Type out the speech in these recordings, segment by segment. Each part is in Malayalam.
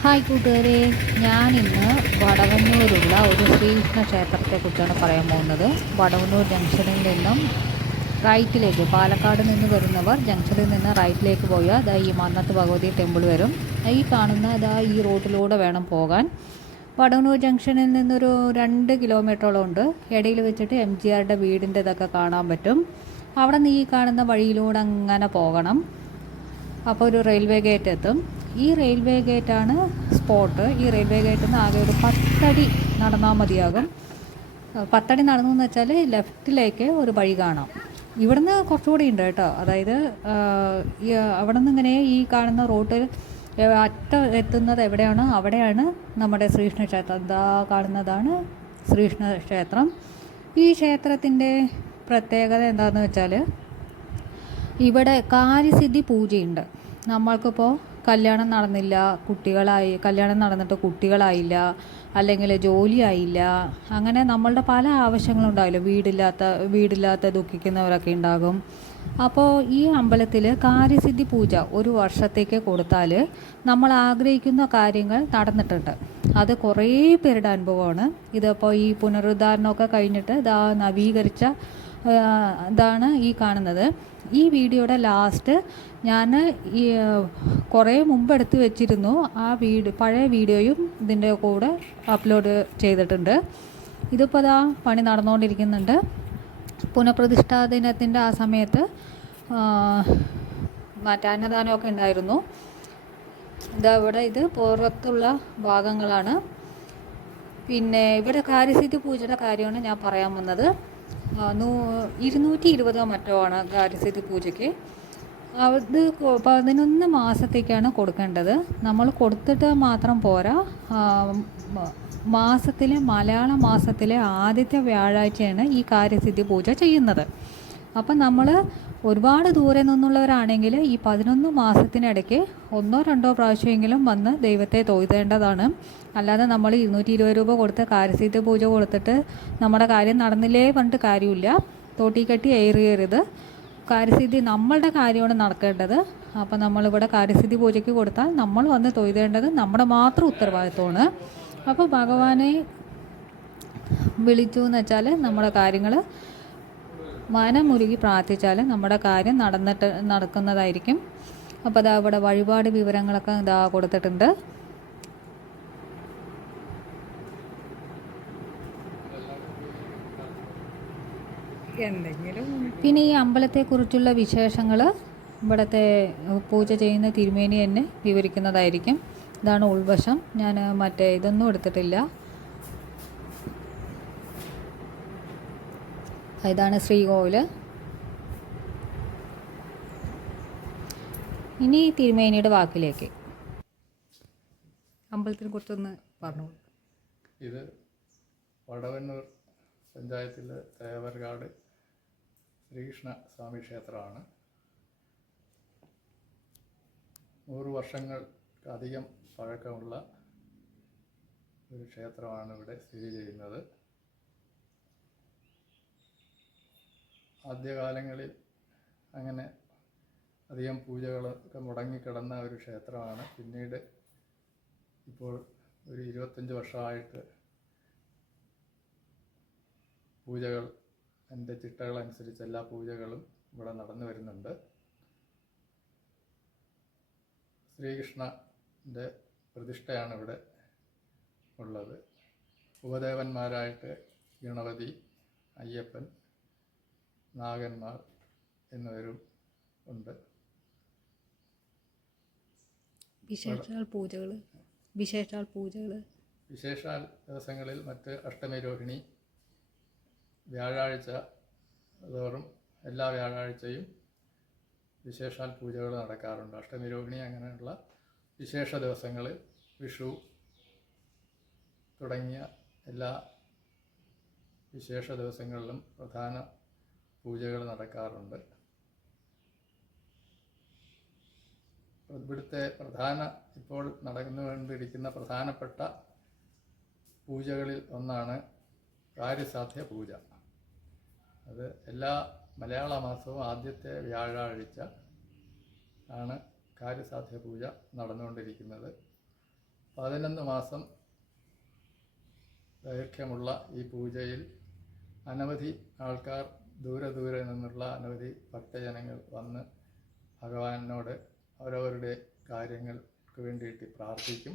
ഹായ് കൂട്ടുകാരെ, ഞാനിന്ന് വടവന്നൂരുള്ള ഒരു ശ്രീകൃഷ്ണ ക്ഷേത്രത്തെക്കുറിച്ചാണ് പറയാൻ പോകുന്നത്. വടവന്നൂർ ജംഗ്ഷനിൽ നിന്നും റൈറ്റിലേക്ക്, പാലക്കാട് നിന്ന് വരുന്നവർ ജംഗ്ഷനിൽ നിന്ന് റൈറ്റിലേക്ക് പോയാൽ ദാ ഈ മന്നത്ത് ഭഗവതി ടെമ്പിൾ വരും. ഈ കാണുന്ന ഈ റോഡിലൂടെ വേണം പോകാൻ. വടവന്നൂർ ജംഗ്ഷനിൽ നിന്നൊരു 2 കിലോമീറ്ററോളം ഉണ്ട്. ഇടയിൽ വെച്ചിട്ട് MGRയുടെ വീടിൻ്റെ ഇതൊക്കെ കാണാൻ പറ്റും. അവിടെ നിന്ന് ഈ കാണുന്ന വഴിയിലൂടെ അങ്ങനെ പോകണം. അപ്പോൾ ഒരു റെയിൽവേ ഗേറ്റ് എത്തും. ഈ റെയിൽവേ ഗേറ്റാണ് സ്പോട്ട്. ഈ റെയിൽവേ ഗേറ്റിൽ നിന്ന് ആകെ ഒരു 10 അടി നടന്നാൽ മതിയാകും. 10 അടി നടന്നു എന്ന് വെച്ചാൽ ലെഫ്റ്റിലേക്ക് ഒരു വഴി കാണാം. ഇവിടുന്ന് കുറച്ചുകൂടി ഉണ്ട് കേട്ടോ. അതായത് അവിടെ നിന്ന് ഇങ്ങനെ ഈ കാണുന്ന റോഡിൽ എത്തുന്നത് എവിടെയാണ്, അവിടെയാണ് നമ്മുടെ ശ്രീകൃഷ്ണ ക്ഷേത്രം. ഇതാ കാണുന്നതാണ് ശ്രീകൃഷ്ണ ക്ഷേത്രം. ഈ ക്ഷേത്രത്തിൻ്റെ പ്രത്യേകത എന്താണെന്ന് വെച്ചാൽ ഇവിടെ കാര്യസിദ്ധി പൂജയുണ്ട്. നമ്മൾക്കിപ്പോൾ കല്യാണം നടന്നില്ല, കല്യാണം നടന്നിട്ട് കുട്ടികളായില്ല, അല്ലെങ്കിൽ ജോലിയായില്ല, അങ്ങനെ നമ്മളുടെ പല ആവശ്യങ്ങളുണ്ടാവില്ല. വീടില്ലാത്ത ദുഃഖിക്കുന്നവരൊക്കെ ഉണ്ടാകും. അപ്പോൾ ഈ അമ്പലത്തിൽ കാര്യസിദ്ധി പൂജ ഒരു വർഷത്തേക്ക് കൊടുത്താൽ നമ്മൾ ആഗ്രഹിക്കുന്ന കാര്യങ്ങൾ നടന്നിട്ടുണ്ട്. അത് കുറേ പേരുടെ അനുഭവമാണ്. ഇതിപ്പോൾ ഈ പുനരുദ്ധാരണമൊക്കെ കഴിഞ്ഞിട്ട് നവീകരിച്ച ഇതാണ് ഈ കാണുന്നത്. ഈ വീഡിയോയുടെ ലാസ്റ്റ് ഞാൻ ഈ കുറേ മുമ്പ് എടുത്ത് വെച്ചിരുന്നു. ആ പഴയ വീഡിയോയും ഇതിൻ്റെ കൂടെ അപ്ലോഡ് ചെയ്തിട്ടുണ്ട്. ഇതിപ്പോൾ പണി നടന്നുകൊണ്ടിരിക്കുന്നുണ്ട്. പുനഃപ്രതിഷ്ഠാ ദിനത്തിൻ്റെ ആ സമയത്ത് അന്നദാനമൊക്കെ ഉണ്ടായിരുന്നു. ഇവിടെ ഇത് പുറത്തുള്ള ഭാഗങ്ങളാണ്. പിന്നെ ഇവിടെ കാര്യസിദ്ധി പൂജയുടെ കാര്യമാണ് ഞാൻ പറയാൻ വന്നത്. 220 മറ്റോ ആണ് കാര്യസിദ്ധി പൂജയ്ക്ക്. അത് 11 മാസത്തേക്കാണ് കൊടുക്കേണ്ടത്. നമ്മൾ കൊടുത്തിട്ട് മാത്രം പോരാ. മലയാള മാസത്തിലെ ആദ്യത്തെ വ്യാഴാഴ്ചയാണ് ഈ കാര്യസിദ്ധി പൂജ ചെയ്യുന്നത്. അപ്പം നമ്മൾ ഒരുപാട് ദൂരെ നിന്നുള്ളവരാണെങ്കിൽ ഈ 11 മാസത്തിനിടയ്ക്ക് 1-2 പ്രാവശ്യമെങ്കിലും വന്ന് ദൈവത്തെ തൊഴുതേണ്ടതാണ്. അല്ലാതെ നമ്മൾ 220 രൂപ കൊടുത്ത് കാര്യസിദ്ധി പൂജ കൊടുത്തിട്ട് നമ്മുടെ കാര്യം നടന്നില്ലേ പറഞ്ഞിട്ട് കാര്യമില്ല. തോട്ടി കെട്ടി ഏറിയരുത്. കാര്യസിദ്ധി നമ്മളുടെ കാര്യമാണ് നടക്കേണ്ടത്. അപ്പം നമ്മളിവിടെ കാര്യസിദ്ധി പൂജയ്ക്ക് കൊടുത്താൽ നമ്മൾ വന്ന് തൊഴുതേണ്ടത് നമ്മുടെ മാത്രം ഉത്തരവാദിത്വമാണ്. അപ്പോൾ ഭഗവാനെ വിളിച്ചു എന്ന് വെച്ചാൽ നമ്മുടെ കാര്യങ്ങൾ മനമുരുകി പ്രാർത്ഥിച്ചാൽ നമ്മുടെ കാര്യം നടക്കുന്നതായിരിക്കും. അപ്പോൾ ഇവിടെ വഴിപാട് വിവരങ്ങളൊക്കെ കൊടുത്തിട്ടുണ്ട്. പിന്നെ ഈ അമ്പലത്തെക്കുറിച്ചുള്ള വിശേഷങ്ങൾ ഇവിടുത്തെ പൂജ ചെയ്യുന്ന തിരുമേനി തന്നെ വിവരിക്കുന്നതായിരിക്കും. ഇതാണ് ഉൾവശം. ഞാൻ ഇതൊന്നും എടുത്തിട്ടില്ല. ഇതാണ് ശ്രീകോവിൽ. ഇനി തിരുമേനിയുടെ വാക്കിലേക്ക്. അമ്പലത്തിനെ കുറിച്ചൊന്ന് പറഞ്ഞു. ഇത് വടവന്നൂർ പഞ്ചായത്തിലെ തേവർകാട് ശ്രീകൃഷ്ണ സ്വാമി ക്ഷേത്രമാണ്. 100 വർഷങ്ങൾക്കധികം പഴക്കമുള്ള ഒരു ക്ഷേത്രമാണ് ഇവിടെ സ്ഥിതി ചെയ്യുന്നത്. ആദ്യകാലങ്ങളിൽ അങ്ങനെ അധികം പൂജകളൊക്കെ മുടങ്ങിക്കിടന്ന ഒരു ക്ഷേത്രമാണ്. പിന്നീട് ഇപ്പോൾ ഒരു 25 വർഷമായിട്ട് പൂജകൾ എൻ്റെ ചിട്ടകളനുസരിച്ച് എല്ലാ പൂജകളും ഇവിടെ നടന്നു വരുന്നുണ്ട്. ശ്രീകൃഷ്ണൻ്റെ പ്രതിഷ്ഠയാണ് ഇവിടെ ഉള്ളത്. ഉപദേവന്മാരായിട്ട് ഗണപതി, അയ്യപ്പൻ, നാഗന്മാർ എന്നിവരും ഉണ്ട്. വിശേഷാൽ ദിവസങ്ങളിൽ മറ്റ് അഷ്ടമി രോഹിണി, വ്യാഴാഴ്ച തോറും എല്ലാ വ്യാഴാഴ്ചയും വിശേഷാൽ പൂജകൾ നടക്കാറുണ്ട്. അഷ്ടമി രോഹിണി അങ്ങനെയുള്ള വിശേഷ ദിവസങ്ങളിൽ, വിഷു തുടങ്ങിയ എല്ലാ വിശേഷ ദിവസങ്ങളിലും പ്രധാന പൂജകൾ നടക്കാറുണ്ട്. ഇവിടുത്തെ ഇപ്പോൾ നടന്നുകൊണ്ടിരിക്കുന്ന പ്രധാനപ്പെട്ട പൂജകളിൽ ഒന്നാണ് കാര്യസാധ്യ പൂജ. അത് എല്ലാ മലയാള മാസവും ആദ്യത്തെ വ്യാഴാഴ്ച ആണ് കാര്യസാധ്യ പൂജ നടന്നുകൊണ്ടിരിക്കുന്നത്. 11 മാസം ദൈർഘ്യമുള്ള ഈ പൂജയിൽ അനവധി ആൾക്കാർ ദൂരെ നിന്നുള്ള അനവധി ഭക്തജനങ്ങൾ വന്ന് ഭഗവാനോട് അവരവരുടെ കാര്യങ്ങൾക്ക് വേണ്ടിയിട്ട് പ്രാർത്ഥിക്കും.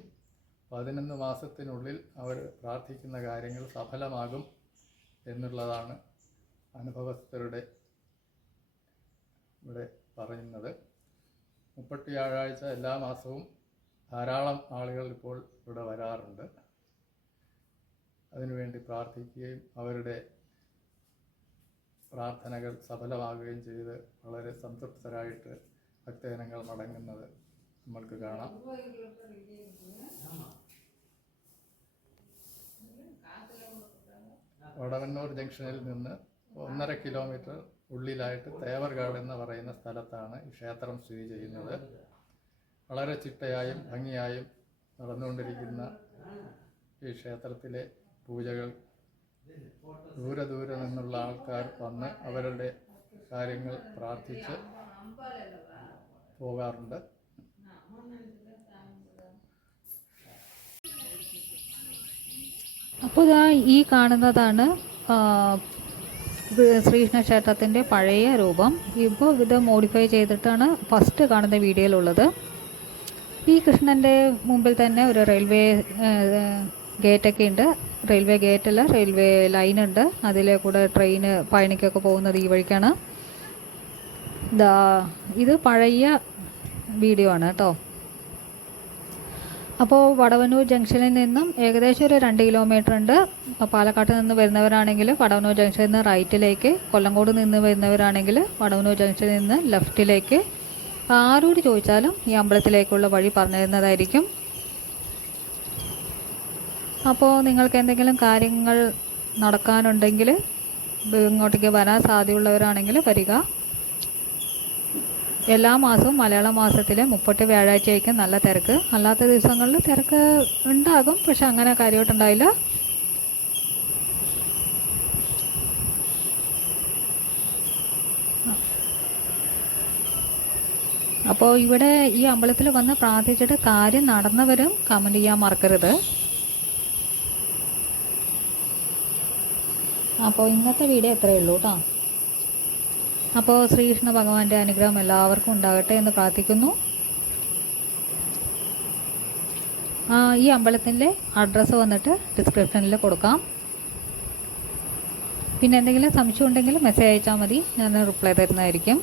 11 മാസത്തിനുള്ളിൽ അവർ പ്രാർത്ഥിക്കുന്ന കാര്യങ്ങൾ സഫലമാകും എന്നുള്ളതാണ് അനുഭവസ്ഥരുടെ ഇവിടെ പറയുന്നത്. 30 വ്യാഴാഴ്ച എല്ലാ മാസവും ധാരാളം ആളുകൾ ഇപ്പോൾ ഇവിടെ വരാറുണ്ട്. അതിനുവേണ്ടി പ്രാർത്ഥിക്കുകയും അവരുടെ പ്രാർത്ഥനകൾ സഫലമാകുകയും ചെയ്ത് വളരെ സംതൃപ്തരായിട്ട് ഭക്തജനങ്ങൾ മടങ്ങുന്നത് നമ്മൾക്ക് കാണാം. വടവന്നൂർ ജംഗ്ഷനിൽ നിന്ന് 1.5 കിലോമീറ്റർ ഉള്ളിലായിട്ട് തേവർകാട് എന്ന് പറയുന്ന സ്ഥലത്താണ് ഈ ക്ഷേത്രം സ്ഥിതി ചെയ്യുന്നത്. വളരെ ചിട്ടയായും ഭംഗിയായും നടന്നുകൊണ്ടിരിക്കുന്ന ഈ ക്ഷേത്രത്തിലെ പൂജകൾ ദൂരെ നിന്നുള്ള ആൾക്കാർ വന്ന് അവരുടെ കാര്യങ്ങൾ പ്രാർത്ഥിച്ച് പോകാറുണ്ട്. അപ്പോൾ ഈ കാണുന്നതാണ് ശ്രീകൃഷ്ണ ക്ഷേത്രത്തിൻ്റെ പഴയ രൂപം. ഇപ്പോൾ ഇത് മോഡിഫൈ ചെയ്തിട്ടാണ് ഫസ്റ്റ് കാണുന്ന വീഡിയോയിലുള്ളത്. ഈ കൃഷ്ണൻ്റെ മുമ്പിൽ തന്നെ ഒരു റെയിൽവേ ഗേറ്റൊക്കെ ഉണ്ട്. റെയിൽവേ ഗേറ്റല്ല, റെയിൽവേ ലൈനുണ്ട്. അതിലെ കൂടെ ട്രെയിന് പയണിക്കൊക്കെ പോകുന്നത് ഈ വഴിക്കാണ്. ഇത് പഴയ വീഡിയോ ആണ് കേട്ടോ. അപ്പോൾ വടവന്നൂർ ജംഗ്ഷനിൽ നിന്നും ഏകദേശം ഒരു 2 കിലോമീറ്റർ ഉണ്ട്. പാലക്കാട്ട് നിന്ന് വരുന്നവരാണെങ്കിൽ വടവന്നൂർ ജംഗ്ഷനിൽ നിന്ന് റൈറ്റിലേക്ക്, കൊല്ലങ്കോട് നിന്ന് വരുന്നവരാണെങ്കിൽ വടവന്നൂർ ജംഗ്ഷനിൽ നിന്ന് ലെഫ്റ്റിലേക്ക്. ആരോട് ചോദിച്ചാലും ഈ അമ്പലത്തിലേക്കുള്ള വഴി പറഞ്ഞു തരുന്നതായിരിക്കും. അപ്പോൾ നിങ്ങൾക്ക് എന്തെങ്കിലും കാര്യങ്ങൾ നടക്കാനുണ്ടെങ്കിൽ ഇങ്ങോട്ടേക്ക് വരാൻ സാധ്യതയുള്ളവരാണെങ്കിൽ വരിക. എല്ലാ മാസവും മലയാള മാസത്തിലെ 30 വ്യാഴാഴ്ചയായിരിക്കും നല്ല തിരക്ക്. അല്ലാത്ത ദിവസങ്ങളിൽ തിരക്ക് ഉണ്ടാകും, പക്ഷെ അങ്ങനെ കാര്യമായിട്ടുണ്ടാവില്ല. അപ്പോൾ ഇവിടെ ഈ അമ്പലത്തിൽ വന്ന് പ്രാർത്ഥിച്ചിട്ട് കാര്യം നടന്നവരും കമൻറ്റ് ചെയ്യാൻ മറക്കരുത്. അപ്പോൾ ഇന്നത്തെ വീഡിയോ ഇത്രയേ ഉള്ളൂ കേട്ടോ. അപ്പോൾ ശ്രീകൃഷ്ണ ഭഗവാന്റെ അനുഗ്രഹം എല്ലാവർക്കും ഉണ്ടാകട്ടെ എന്ന് പ്രാർത്ഥിക്കുന്നു. ഈ അമ്പലത്തിൻ്റെ അഡ്രസ്സ് വന്നിട്ട് ഡിസ്ക്രിപ്ഷനിൽ കൊടുക്കാം. പിന്നെ എന്തെങ്കിലും സംശയം ഉണ്ടെങ്കിൽ മെസ്സേജ് അയച്ചാൽ മതി, ഞാൻ റിപ്ലൈ തരുന്നതായിരിക്കും.